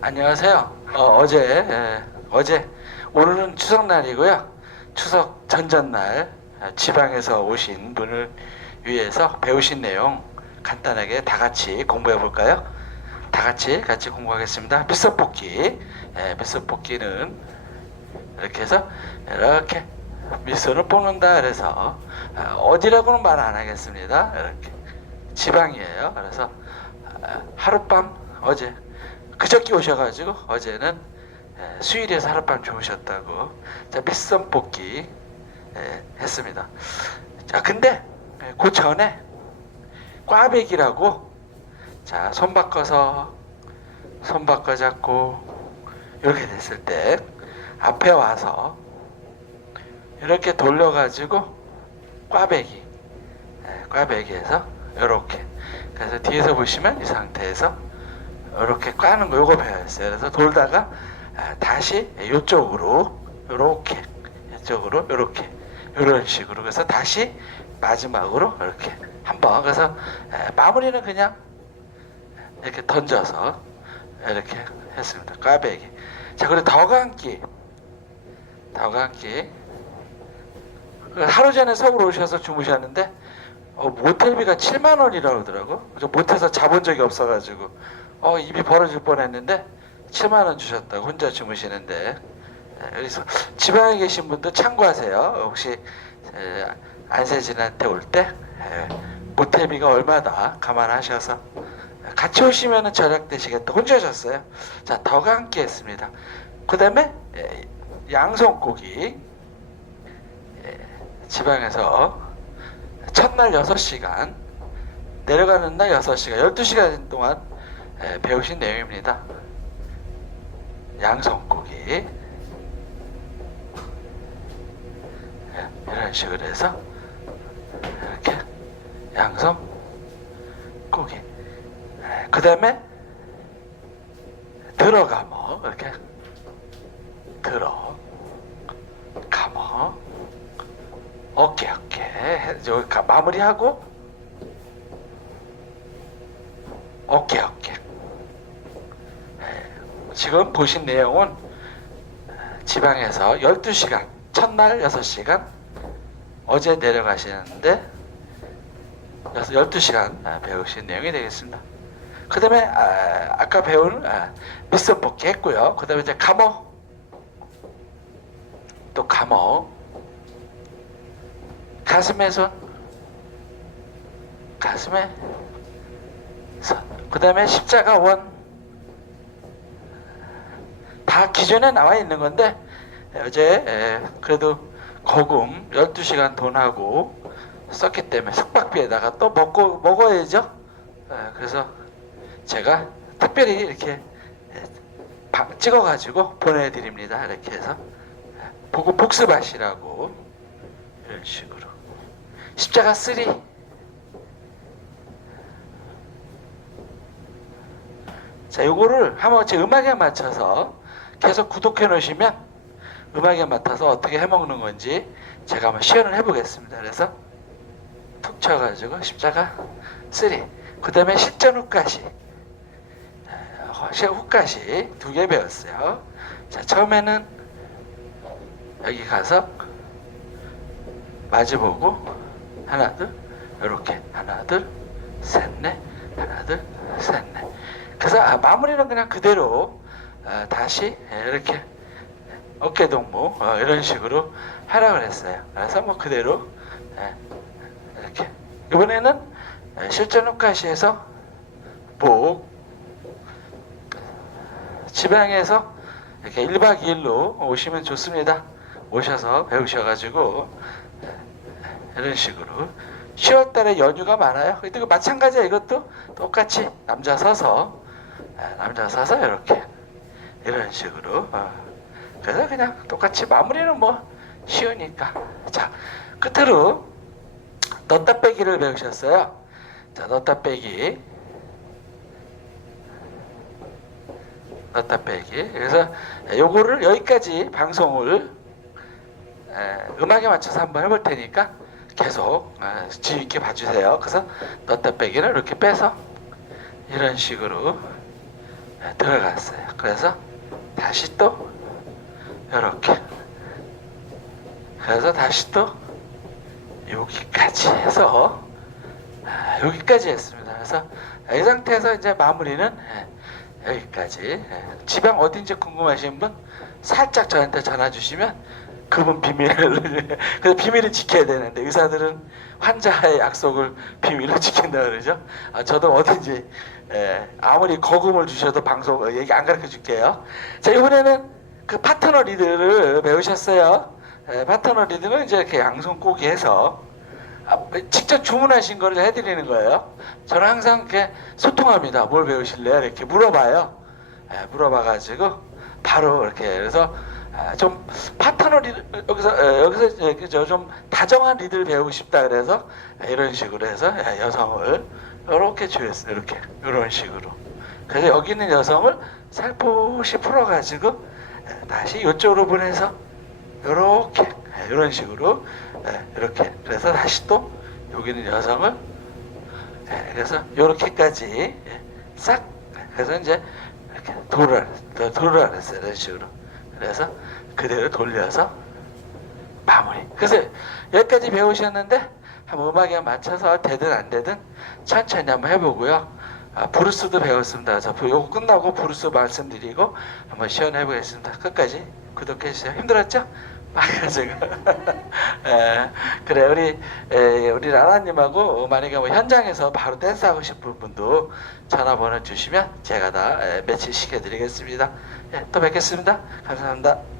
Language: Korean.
안녕하세요. 어, 제 예, 어제 오늘은 추석날이고요. 추석 전전날 아, 지방에서 오신 분을 위해서 배우신 내용 간단하게 다 같이 공부해 볼까요? 다 같이 같이 공부하겠습니다. 빗속 뽑기. 예, 빗속 뽑기는 이렇게 해서 이렇게 밑선을 뽑는다 그래서 아, 어디라고는 말 안 하겠습니다. 이렇게 지방이에요. 그래서 아, 하룻밤 어제 그저께 오셔가지고 어제는 에, 수일에서 하룻밤 주무셨다고 자 밑선 뽑기 에, 했습니다. 자 근데 에, 그 전에 꽈배기라고 자 손 바꿔서 손 바꿔 잡고 이렇게 됐을 때 앞에 와서 이렇게 돌려가지고 꽈배기 에, 꽈배기에서 이렇게 그래서 뒤에서 보시면 이 상태에서 이렇게 까는 거 요거 배웠어요. 그래서 돌다가 아, 다시 이쪽으로 이렇게 이쪽으로 이렇게 이런 식으로 그래서 다시 마지막으로 이렇게 한번 그래서 에, 마무리는 그냥 이렇게 던져서 이렇게 했습니다. 꽈배기. 자 그리고 더감기 더감기 그 하루 전에 서울 오셔서 주무셨는데 어, 모텔비가 7만 원이라고 그러더라고. 저 모텔에서 자본 적이 없어가지고 어, 입이 벌어질 뻔했는데 7만 원 주셨다고 혼자 주무시는데 에, 그래서 지방에 계신 분도 참고하세요. 혹시 에, 안세진한테 올 때 모텔비가 얼마다 감안하셔서 같이 오시면은 절약되시겠다. 혼자 오셨어요. 자, 더가 함께 했습니다. 그 다음에 양손고기 에, 지방에서 첫날 6시간 내려가는 날 6시간 12시간 동안 에, 배우신 내용입니다. 양손고기. 에, 이런 식으로 해서 이렇게 양손 고기. 그 다음에 들어가뭐 이렇게 들어 가뭐 어깨 해- 여기 가- 마무리하고. 어깨 에, 지금 보신 내용은 지방에서 12시간 첫날 6시간 어제 내려가시는데 12시간 배우신 내용이 되겠습니다. 그 다음에 아, 까 배운 아, 밑선 뽑기 했고요. 그 다음에 이제 감어 또 감어 가슴에 손 가슴에 손그 다음에 십자가 원 다 기존에 나와 있는 건데 어제 에, 그래도 거금 12시간 돈하고 썼기 때문에 숙박비에다가 또 먹고 먹어야죠. 에, 그래서 제가 특별히 이렇게 에, 바- 찍어가지고 보내드립니다. 이렇게 해서 에, 보고 복습하시라고 이런 식으로 십자가 3 자, 요거를 한번 제 음악에 맞춰서 계속 구독해 놓으시면 음악에 맞춰서 어떻게 해먹는 건지 제가 한번 시연을 해보겠습니다. 그래서 툭 쳐가지고 십자가 3. 그 다음에 실전 후까시. 실 후까시 두개 배웠어요. 자, 처음에는 여기 가서 마주보고 하나 둘 이렇게 하나 둘 셋 넷 하나 둘 셋 넷 그래서 아, 마무리는 그냥 그대로 아, 다시? 이렇게. 어깨 동무. 어, 이런 식으로 하라고 했어요. 그래서 뭐 그대로 예, 이렇게. 이번에는 예, 실전 후카시에서 복. 지방에서 이렇게 1박 2일로 오시면 좋습니다. 오셔서 배우셔가지고 예, 이런 식으로. 10월달에 연휴가 많아요. 근데 그 마찬가지야 이것도. 똑같이 남자 서서 예, 남자 서서 이렇게 이런 식으로 어. 그래서 그냥 똑같이 마무리는 뭐 쉬우니까 자 끝으로 넣다 빼기를 배우셨어요. 자 넣다 빼기 넣다 빼기 그래서 요거를 여기까지 방송을 에, 음악에 맞춰서 한번 해볼 테니까 계속 에, 주의 있게 봐주세요. 그래서 넣다 빼기를 이렇게 빼서 이런 식으로 들어갔어요. 그래서 다시 또 이렇게 그래서 다시 또 여기까지 해서 아, 여기까지 했습니다. 그래서 이 상태에서 이제 마무리는 예, 여기까지. 예. 지방 어딘지 궁금하신 분 살짝 저한테 전화 주시면 그분 비밀을 그 비밀을 지켜야 되는데 의사들은 환자의 약속을 비밀로 지킨다 그러죠. 아, 저도 어딘지 예, 아무리 거금을 주셔도 방송 어, 얘기 안 가르쳐 줄게요. 자 이번에는 그 파트너 리드를 배우셨어요. 예, 파트너 리드는 이제 이렇게 양손 꼬기 해서 아, 직접 주문하신 거를 해드리는 거예요. 저는 항상 이렇게 소통합니다. 뭘 배우실래요? 이렇게 물어봐요. 예, 물어봐가지고 바로 이렇게 그래서 아, 좀 파트너 리드 여기서 에, 여기서 그죠? 좀 다정한 리드를 배우고 싶다 그래서 이런 식으로 해서 예, 여성을 이렇게 주였어요. 이렇게 이런 식으로. 그래서 여기 있는 여성을 살포시 풀어가지고 예, 다시 이쪽으로 보내서 이렇게 예, 이런 식으로 예, 이렇게 그래서 다시 또 여기는 여성을 예, 그래서 이렇게까지 싹 그래서 이제 이렇게 돌아 돌아 그랬어요 이런 식으로 그래서 그대로 돌려서 마무리. 그래서 여기까지 배우셨는데 한번 음악에 맞춰서 되든 안 되든 천천히 한번 해보고요. 아, 브루스도 배웠습니다. 그래서 이거 끝나고 브루스 말씀드리고 한번 시연해 보겠습니다. 끝까지 구독해 주세요. 힘들었죠? 막가 예, 그래 우리 에, 우리 라라님하고 만약에 뭐 현장에서 바로 댄스 하고 싶은 분도 전화번호 주시면 제가 다 에, 매치 시켜드리겠습니다. 예, 또 뵙겠습니다. 감사합니다.